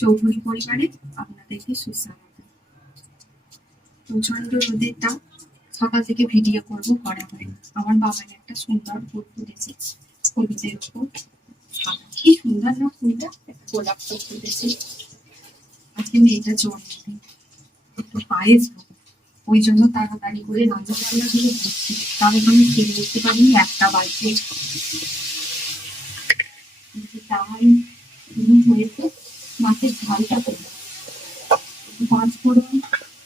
চৌধুরী পরিবারে আপনাদেরকে সুস্বাগত। প্রচন্ড রোদের তাপ, সকাল থেকে ভিডিও করবো করা হয়নি। আমার বাবার একটা সুন্দর ফুল ফুটেছে হলুদের উপর সাদা, কি সুন্দর না ফুলটা, একটা গোলাপ ফুল ফুটেছে। আজকে মেয়েটা জন্মদিন, একটু পায়েস দেবো, ওই জন্য তাড়াতাড়ি করে রান্না বান্না গুলো করছি। তাহলে আমি খেয়ে উঠতে পারিনি, একটা বাজে। ডাল হয়েছে, মাছের ঝালটা করবো, পাঁচ ফোড়ন,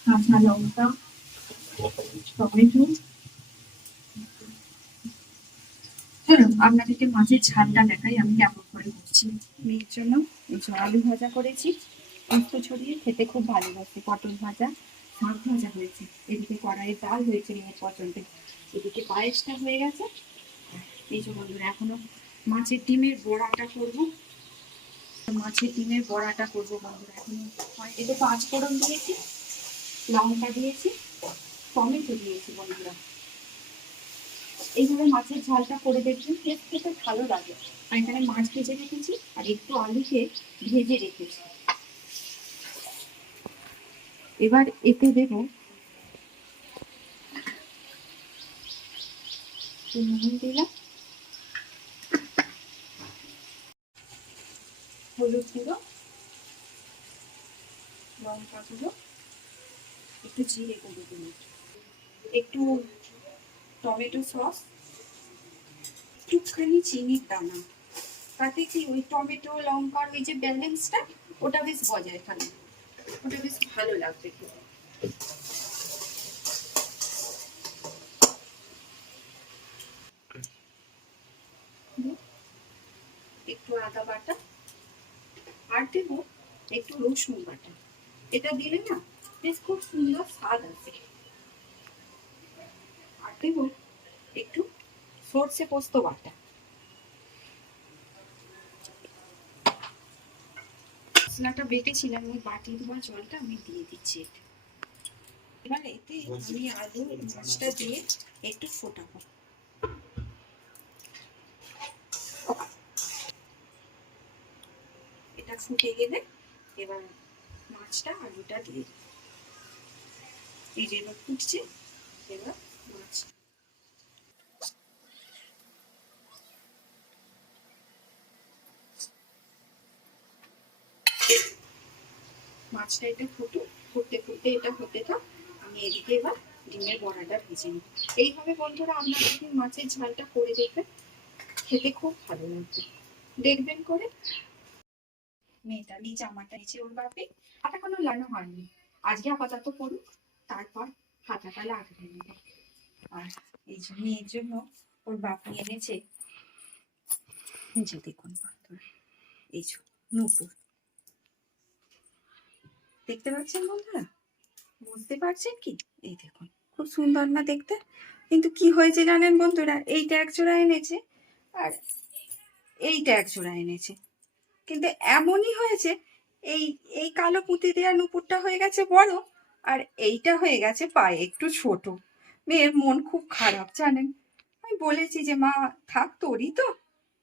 কাঁচা লঙ্কা, টমেটো। চলো আপনাদেরকে মাছের ঝালটা দেখাই আমি কেমন করে করছি। মেয়ের জন্য আলু ভাজা করেছি, পোস্ত ছড়িয়ে খেতে খুব ভালোবাসে। পটল ভাজা, শাক ভাজা হয়েছে, এদিকে কড়াইয়ে ডাল হয়েছে মেয়ের পছন্দের, এদিকে পায়েসটা হয়ে গেছে। এই যে বন্ধুরা, এখনো মাছের ডিমের বড়াটা করবো, বন্ধুরা। এখনো এতে পাঁচ ফোড়ন দিয়েছি, লঙ্কা দিয়েছি, টমেটো দিয়েছি বন্ধুরা। এইভাবে মাছের ঝালটা করে দেখবেন, টেস্ট খেতে ভালো লাগে। আর এখানে মাছ ভেজে রেখেছি আর একটু আলুকে ভেজে রেখেছি। এবার এতে দেব নুন, দিলাম হলুদ গুঁড়ো, লঙ্কা গুঁড়ো, একটু জিরে গুঁড়ো দিলাম, একটু টমেটো সস, একটুখানি চিনির দানা। তাতে কি ওই টমেটো লঙ্কার ওই যে ব্যালেন্সটা, ওটা বেশ বজায় থাকবে, ওটা বেশ ভালো লাগবে খেতে। একটু আদা বাটা, আর দেব একটু রসুন বাটা। এটা দিলে না বেশ খুব সুন্দর স্বাদ আসে। আর দেব একটু সর্ষে পোস্ত বাটা। মশলাটা বেটেছিলাম, ওই বাটি ধোয়া জলটা আমি দিয়ে দিচ্ছি। এবার এতে আমি আলু মাছটা দিয়ে একটু ফোটাবো। এটা ফুটে গেলে এবার মাছটা আলুটা দিয়ে, এই যে এবার ফুটছে, এবার মাছ মাছটা এটা ফুটতে ফুটতে এটা হতে থাক। আমি এদিকে এবার ডিমের বড়াটা ভেজে নিই। এইভাবে বন্ধুরা আপনারা যদি মাছের ঝালটা করে দেখবেন, খেতে খুব ভালো লাগবে, দেখবেন করে। মেয়েটা জামাটা নিচে ওর বাপে, হাতা কোনো লাগানো হয়নি, আজকে আপাতত পড়ুক, তারপর হাতাটা লাগবে নেবে। আর এই যে মেয়ের জন্য ওর বাপি এনেছে, যে দেখুন বন্ধুরা, এই যে নূপুর, দেখতে পাচ্ছেন বন্ধুরা, বুঝতে পারছেন কি? এই দেখুন, খুব সুন্দর না দেখতে? কিন্তু কি হয়েছে জানেন বন্ধুরা, এইটা এক জোড়া এনেছে আর এইটা এক জোড়া এনেছে, কিন্তু এমনই হয়েছে, এই এই কালো পুঁতি দেওয়া নুপুরটা হয়ে গেছে বড়, আর এইটা হয়ে গেছে পায়ে একটু ছোট। মেয়ের মন খুব খারাপ জানেন। আমি বলেছি যে মা থাক, তোরই তো,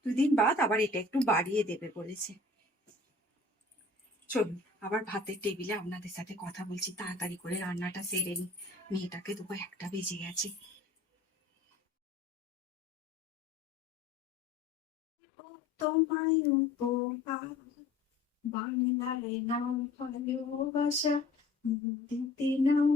দুদিন বাদ আবার এটা একটু বাড়িয়ে দেবে বলেছে। চলুন আবার ভাতের টেবিলে আপনাদের সাথে কথা বলছি, তাড়াতাড়ি করে রান্নাটা সেরে নি, মেয়েটাকে দেবো, একটা বেজে গেছে। তোমায় উপহার বাংলায় নাও ভালোবাসা, দিতে নাও